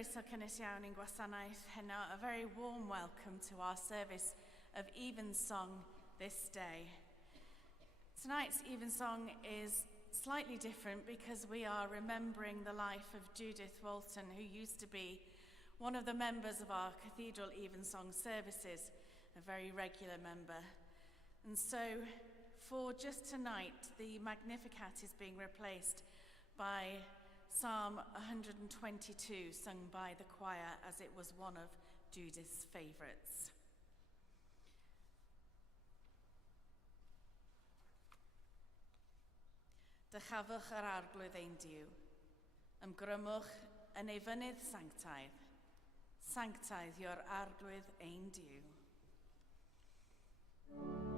Croeso cynnes iawn i'n gwasanaeth heno. A very warm welcome to our service of Evensong this day. Tonight's Evensong is slightly different because we are remembering the life of Judith Walton, who used to be one of the members of our Cathedral Evensong services, a very regular member. And so for just tonight, the Magnificat is being replaced by Psalm 122, sung by the choir, as it was one of Judith's favourites. Dychafwch yr arglwydd ein Duw, ymgrymwch yn ei fynydd sanctaidd. Sanctaidd yw'r arglwydd ein Duw. Oh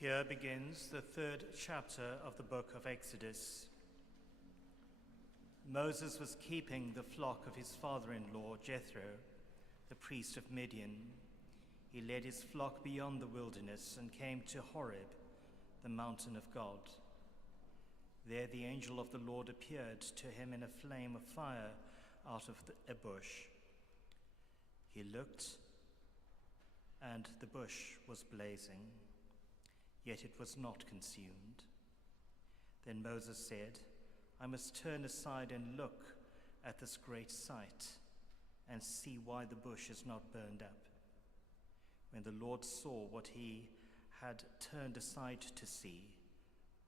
Here begins the third chapter of the book of Exodus. Moses was keeping the flock of his father-in-law, Jethro, the priest of Midian. He led his flock beyond the wilderness and came to Horeb, the mountain of God. There the angel of the Lord appeared to him in a flame of fire out of a bush. He looked, and the bush was blazing, yet it was not consumed. Then Moses said, "I must turn aside and look at this great sight and see why the bush is not burned up." When the Lord saw what he had turned aside to see,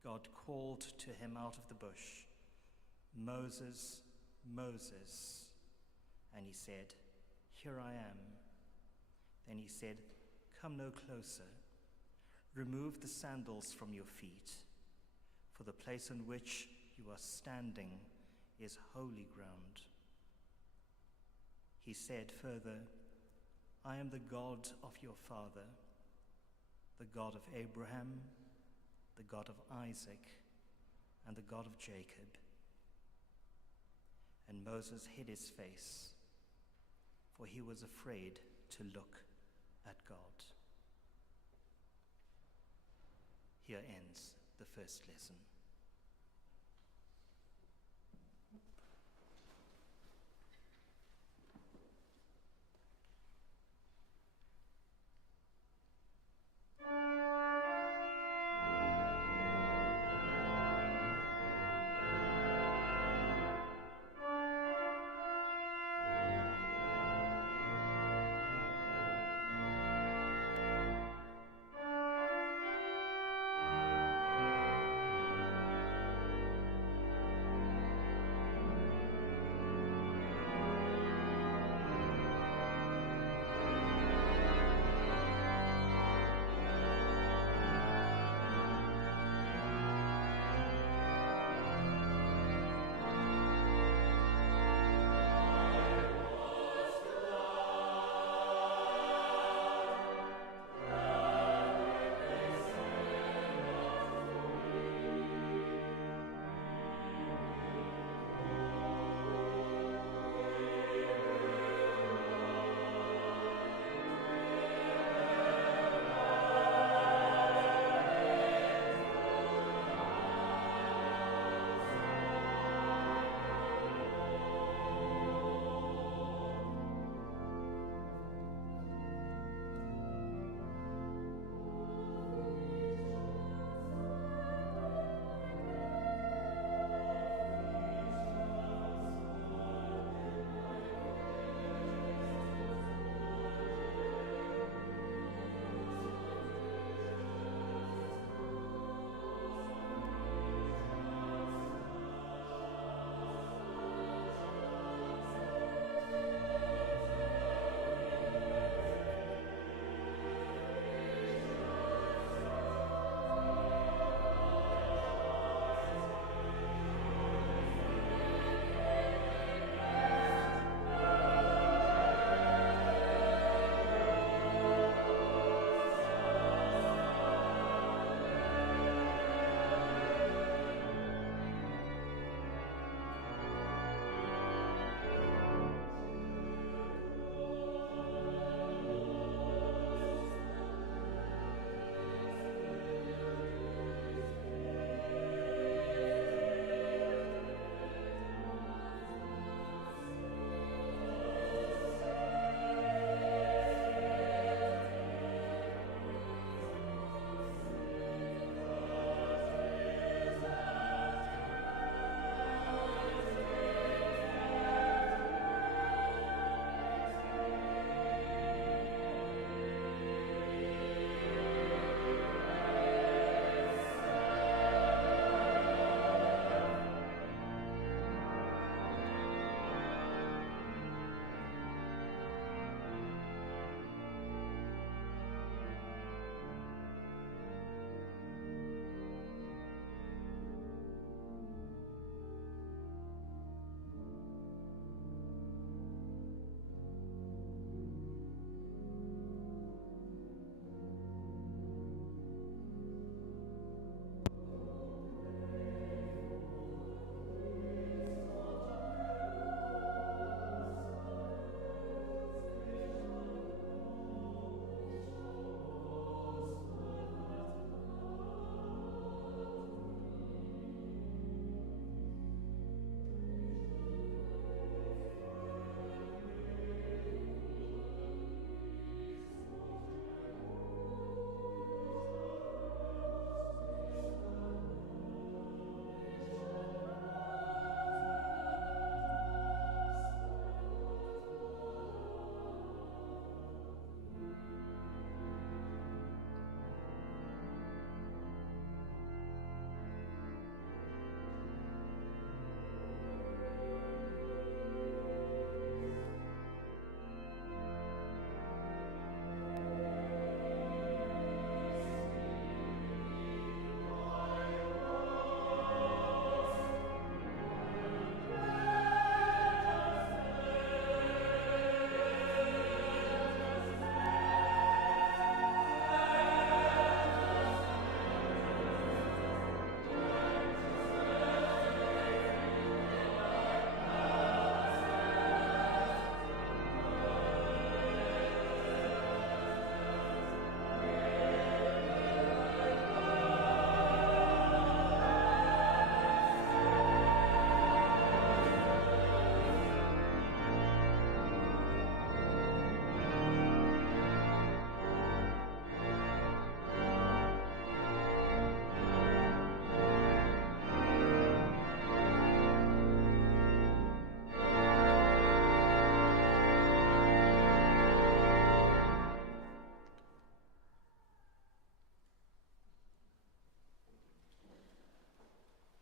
God called to him out of the bush, "Moses, Moses." And he said, "Here I am." Then he said, "Come no closer. Remove the sandals from your feet, for the place on which you are standing is holy ground." He said further, "I am the God of your father, the God of Abraham, the God of Isaac, and the God of Jacob." And Moses hid his face, for he was afraid to look at God. Here ends the first lesson.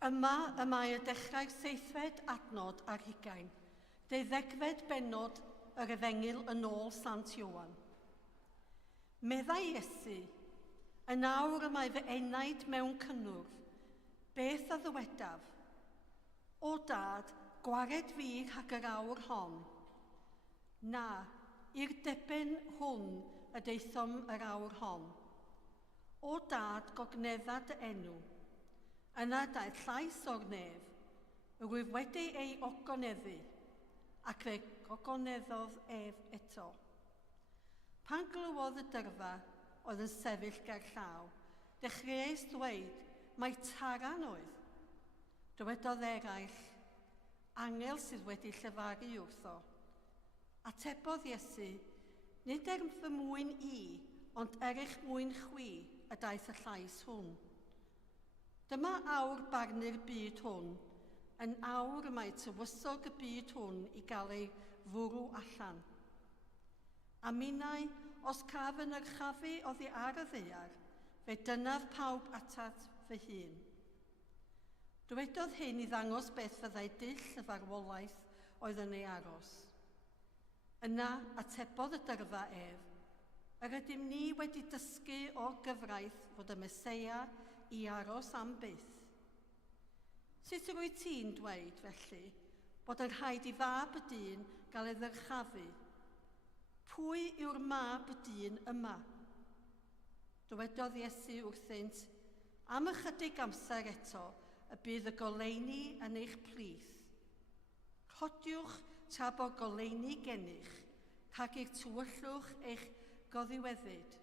Yma y mae y dechrau'r 7fed adnod ar 20, 12fed bennod yr Efengil yn ôl Sant Ioan. Meddai Iesu, yn awr y mae fy enaid mewn cynnwrf, beth a ddywedaf? O dad, gwared fi rhag yr awr hon. Na, i'r deben hwn y deithom yr awr hon. O dad, gognedda dy enw. Yna daeth llais o'r nef, rwyf wedi ei ogoneddu, ac fe gogoneddodd ef eto. Pan glywodd y dyrfa oedd yn sefyll ger llaw, dechreuais ddweud mai taran oedd. Dywedodd eraill, angel sydd wedi llefaru wrtho. Atebodd Iesu, nid fy mwyn i, ond eich mwyn chwi y daeth y llais hwn. Dyma awr barnu'r byd hwn, yn awr y mae tywysog y byd hwn i gael ei fwrw allan. A minnau, os caf yn yr chafu oddi ar y ddaear, fe dynaf pawb atat fy hun. Dywedodd hyn i ddangos beth fyddai dull y farwolaeth oedd yn ei aros. Yna atebodd y dyrfa ef, yr ydym ni wedi dysgu o gyfraith fod y Meseia i aros am byth. Sut wyt ti'n dweud felly bod yn rhaid i fab y dyn gael ei ddyrchafu? Pwy yw'r mab y dyn yma? Dywedodd Iesu wrthynt, am ychydig amser eto y bydd y goleuni yn eich plith. Codiwch tra bod goleuni gennych, rhag eich tywyllwch eich goddiweddyd.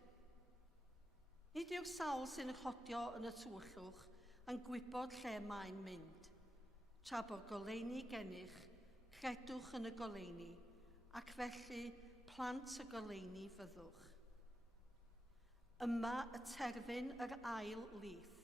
Nid yw'r sawl sy'n rhodio yn y tywyllwch yn gwybod lle mae'n mynd. Tra bod goleuni gennych, credwch yn y goleuni, ac felly plant y goleuni fyddwch. Yma y terfyn yr ail lith.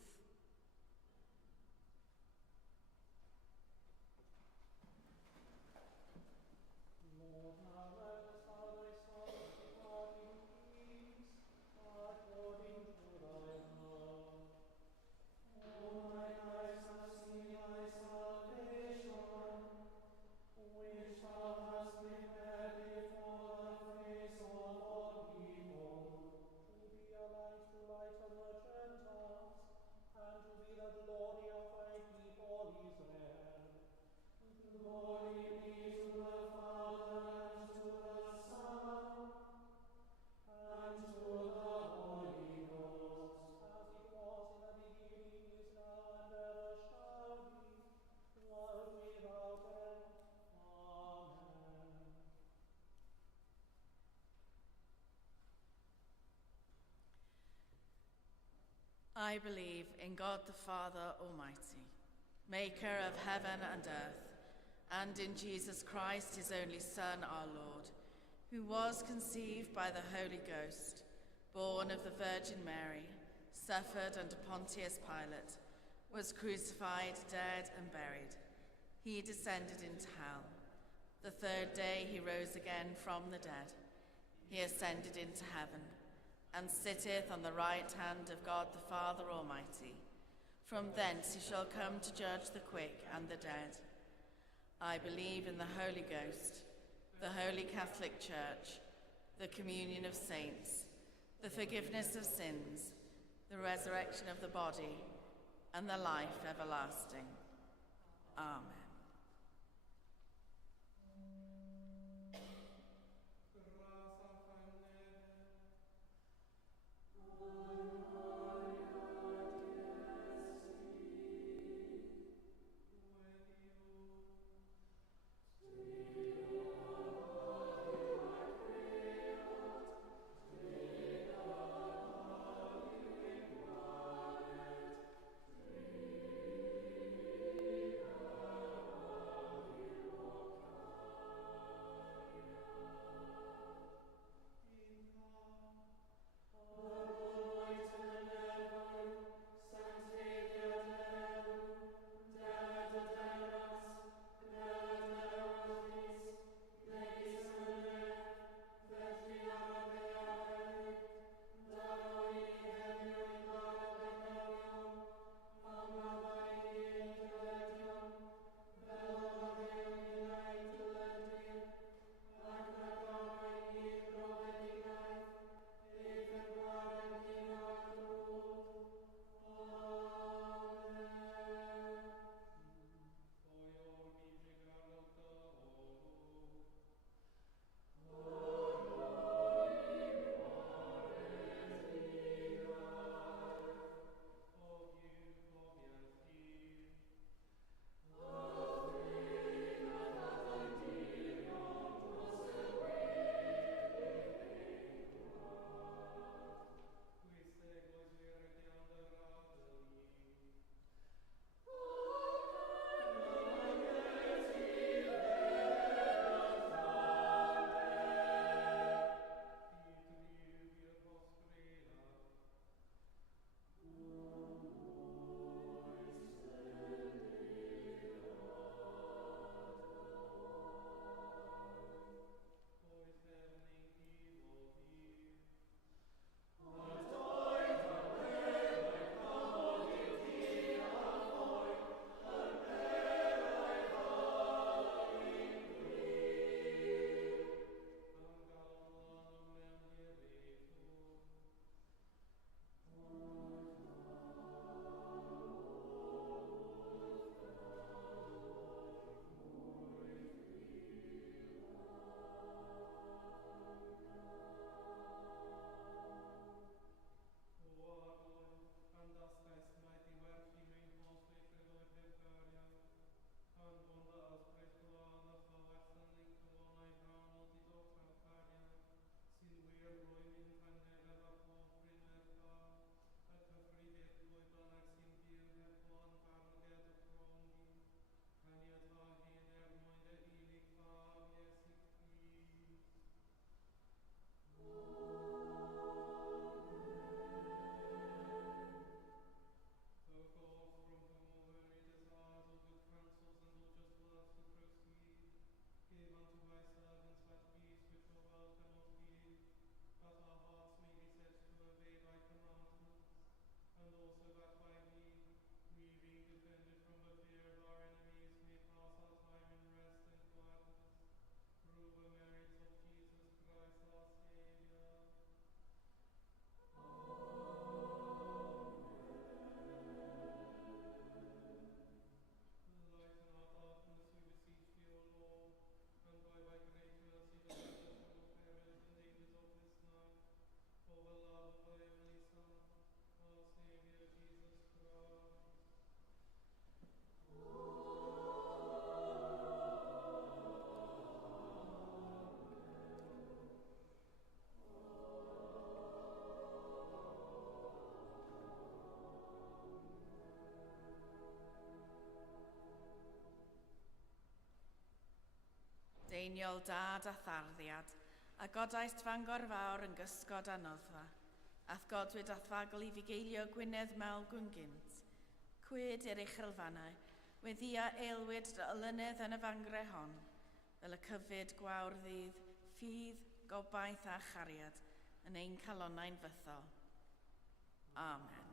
I believe in God the Father Almighty, maker of heaven and earth, and in Jesus Christ, his only Son, our Lord, who was conceived by the Holy Ghost, born of the Virgin Mary, suffered under Pontius Pilate, was crucified, dead, and buried. He descended into hell. The third day he rose again from the dead. He ascended into heaven, and sitteth on the right hand of God the Father Almighty. From thence he shall come to judge the quick and the dead. I believe in the Holy Ghost, the Holy Catholic Church, the communion of saints, the forgiveness of sins, the resurrection of the body, and the life everlasting. Amen. Deiniol dad a tharddiad, a godaist Fangor fawr yn gysgod a noddfa. Ath godwyd ath fagl i fugeilio Gwynedd Mel Gwyngynt. Cwyd i'r uchelfannau, weddia eilwyd dy olynydd yn y fangre hon, fel y cyfyd gwawr ddydd, ffydd, gobaith a chariad, yn ein calonnau'n fythol. Amen.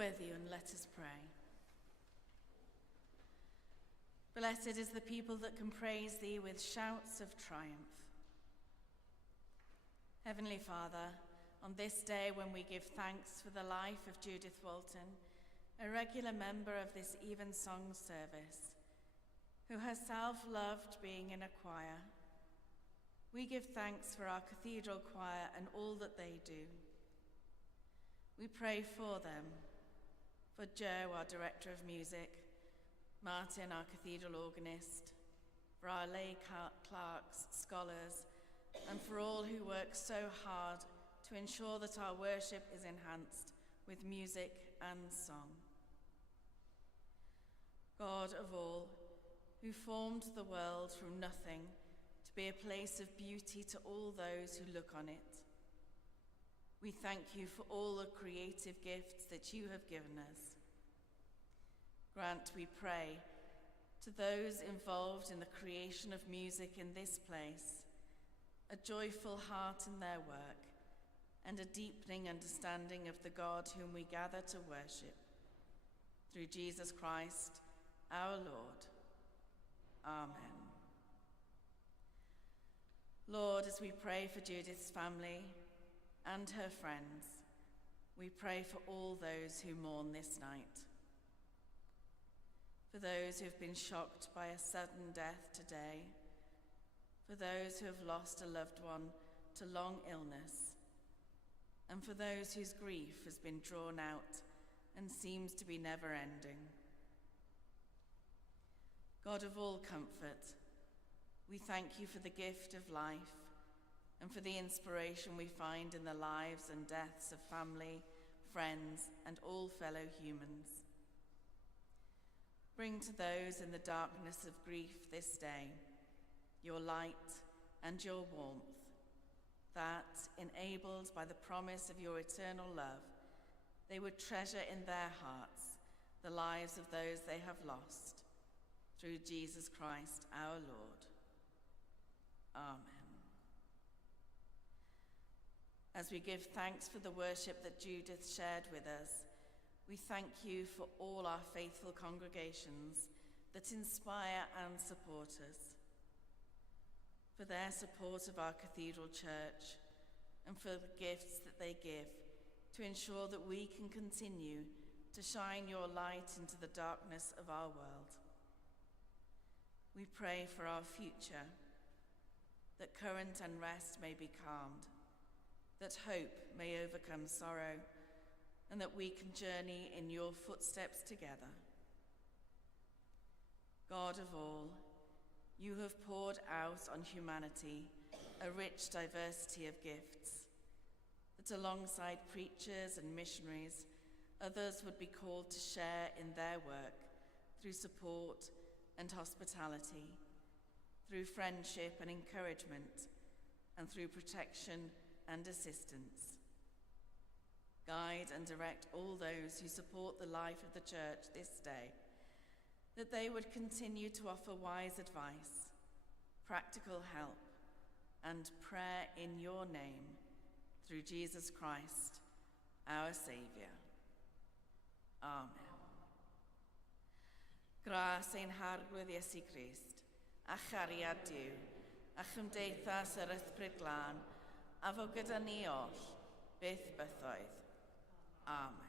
with you, and let us pray. Blessed is the people that can praise thee with shouts of triumph. Heavenly Father, on this day when we give thanks for the life of Judith Walton, a regular member of this evensong service, who herself loved being in a choir, we give thanks for our cathedral choir and all that they do. We pray for them, for Joe, our director of music, Martin, our cathedral organist, for our lay clerks, scholars, and for all who work so hard to ensure that our worship is enhanced with music and song. God of all, who formed the world from nothing to be a place of beauty to all those who look on it, we thank you for all the creative gifts that you have given us. Grant, we pray, to those involved in the creation of music in this place, a joyful heart in their work and a deepening understanding of the God whom we gather to worship. Through Jesus Christ, our Lord. Amen. Lord, as we pray for Judith's family and her friends, we pray for all those who mourn this night. For those who have been shocked by a sudden death today, for those who have lost a loved one to long illness, and for those whose grief has been drawn out and seems to be never-ending. God of all comfort, we thank you for the gift of life and for the inspiration we find in the lives and deaths of family, friends, and all fellow humans. Bring to those in the darkness of grief this day your light and your warmth, that, enabled by the promise of your eternal love, they would treasure in their hearts the lives of those they have lost, through Jesus Christ our Lord. Amen. As we give thanks for the worship that Judith shared with us, we thank you for all our faithful congregations that inspire and support us, for their support of our cathedral church, and for the gifts that they give to ensure that we can continue to shine your light into the darkness of our world. We pray for our future, that current unrest may be calmed, that hope may overcome sorrow, and that we can journey in your footsteps together. God of all, you have poured out on humanity a rich diversity of gifts, that alongside preachers and missionaries, others would be called to share in their work through support and hospitality, through friendship and encouragement, and through protection and assistance. Guide and direct all those who support the life of the church this day, that they would continue to offer wise advice, practical help, and prayer in your name, through Jesus Christ, our Saviour. Amen. Gras ein harglwydd Iesu Grist, a chariad Duw, a chymdeithas yr ysbryd glân, a fo gyda ni oll, byth bythoedd. Amen.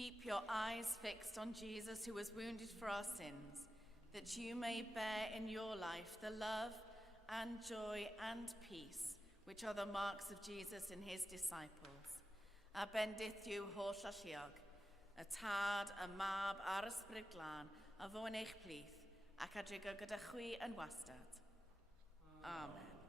Keep your eyes fixed on Jesus, who was wounded for our sins, that you may bear in your life the love and joy and peace, which are the marks of Jesus and his disciples. A bendith yw holl alluog, y tad, y mab a'r ysbryd glân, a fo yn eich plith, ac adrigo gyda chwi yn wastad. Amen.